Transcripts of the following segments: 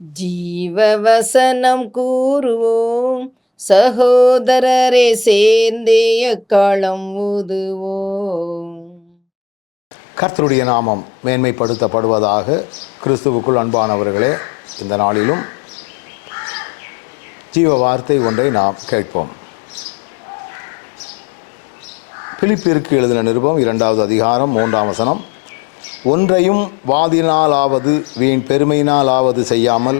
ஜீவவசனம் கூறுவோம், சகோதரரே சேர்ந்தே எக்காலம் ஊதுவோம். கர்த்தருடைய நாமம் மேன்மைப்படுத்தப்படுவதாக. கிறிஸ்துவுக்குள் அன்பானவர்களே, இந்த நாளிலும் ஜீவ வார்த்தை ஒன்றை நாம் கேட்போம். பிலிப்பியருக்கு எழுதின நிருபம் 2வது அதிகாரம் 3ஆம் வசனம். ஒன்றையும் வாதினாலாவது வீண் பெருமையினாலாவது செய்யாமல்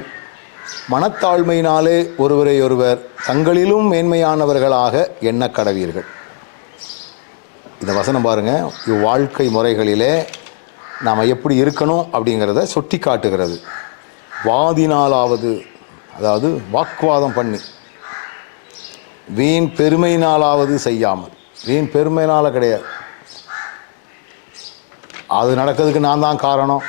மனத்தாழ்மையினாலே ஒருவரையொருவர் தங்களிலும் மேன்மையானவர்களாக எண்ணக் கடவீர்கள். இந்த வசனம் பாருங்கள், இவ்வாழ்க்கை முறைகளிலே நாம் எப்படி இருக்கணும் அப்படிங்கிறத சுட்டி காட்டுகிறது. வாதினாலாவது, அதாவது வாக்குவாதம் பண்ணி, வீண் பெருமையினாலாவது செய்யாமல். வீண் பெருமையினால் கிடையாது, அது நடக்கிறதுக்கு நான் தான் காரணம்,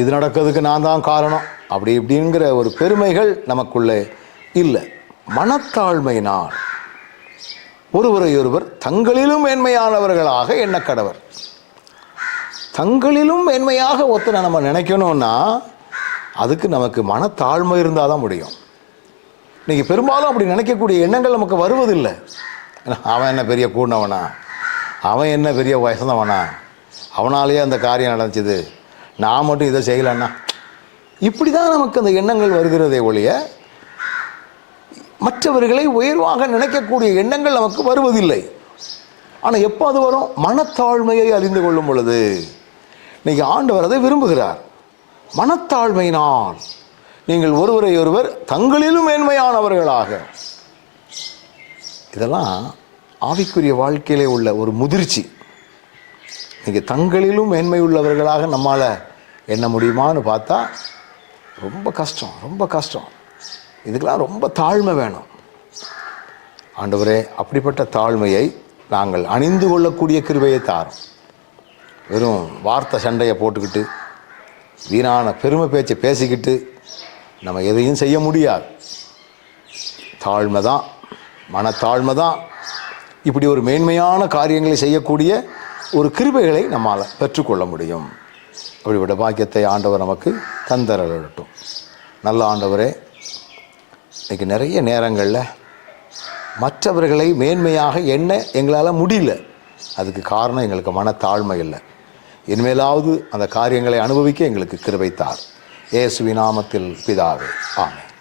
இது நடக்கிறதுக்கு நான் தான் காரணம், அப்படி இப்படிங்கிற ஒரு பெருமைகள் நமக்குள்ளே இல்லை. மனத்தாழ்மையினால் ஒருவரையொருவர் தங்களிலும் மேன்மையானவர்களாக எண்ணக்கடவர். தங்களிலும் மேன்மையாக ஒருத்தனை நம்ம நினைக்கணும்னா அதுக்கு நமக்கு மனத்தாழ்மை இருந்தால் தான் முடியும். இன்றைக்கி பெரும்பாலும் அப்படி நினைக்கக்கூடிய எண்ணங்கள் நமக்கு வருவதில்லை. அவன் என்ன பெரிய கூண்டவனா, அவன் என்ன பெரிய வயசந்தவனா, அவனாலேயே அந்த காரியம் நடந்துச்சுது, நான் மட்டும் இதை செய்யலைன்னா, இப்படி தான் நமக்கு அந்த எண்ணங்கள் வருகிறதே ஒழிய மற்றவர்களை உயர்வாக நினைக்கக்கூடிய எண்ணங்கள் நமக்கு வருவதில்லை. ஆனால் எப்போ அது வரும்? மனத்தாழ்மையை அறிந்து கொள்ளும் பொழுது. இன்றைக்கி ஆண்டவர் அதை விரும்புகிறார். மனத்தாழ்மையினால் நீங்கள் ஒருவரையொருவர் தங்களிலும் மேன்மையானவர்களாக. இதெல்லாம் ஆவிக்குரிய வாழ்க்கையிலே உள்ள ஒரு முதிர்ச்சி. நீங்கள் தங்களிலும் மேன்மை உள்ளவர்களாக நம்மால் எண்ண முடியுமான்னு பார்த்தா ரொம்ப கஷ்டம், ரொம்ப கஷ்டம். இதுக்கெல்லாம் ரொம்ப தாழ்மை வேணும். ஆண்டவரே, அப்படிப்பட்ட தாழ்மையை நாங்கள் அணிந்து கொள்ளக்கூடிய கிருபையை தாரும். வெறும் வார்த்தை சண்டையை போட்டுக்கிட்டு வீணான பெருமை பேச்சை பேசிக்கிட்டு நம்ம எதையும் செய்ய முடியாது. தாழ்மை தான், மனத்தாழ்மை தான் இப்படி ஒரு மேன்மையான காரியங்களை செய்யக்கூடிய ஒரு கிருபைகளை நம்மால் பெற்றுக்கொள்ள முடியும். அப்படிப்பட்ட பாக்கியத்தை ஆண்டவர் நமக்கு தந்தரட்டும். நல்ல ஆண்டவரே, இன்றைக்கி நிறைய நேரங்களில் மற்றவர்களை மேன்மையாக எண்ண எங்களால் முடியல. அதுக்கு காரணம் எங்களுக்கு மனத்தாழ்மை இல்லை. இனிமேலாவது அந்த காரியங்களை அனுபவிக்க எங்களுக்கு கிருபை தார். இயேசுவின் நாமத்தில் பிதாவே, ஆமென்.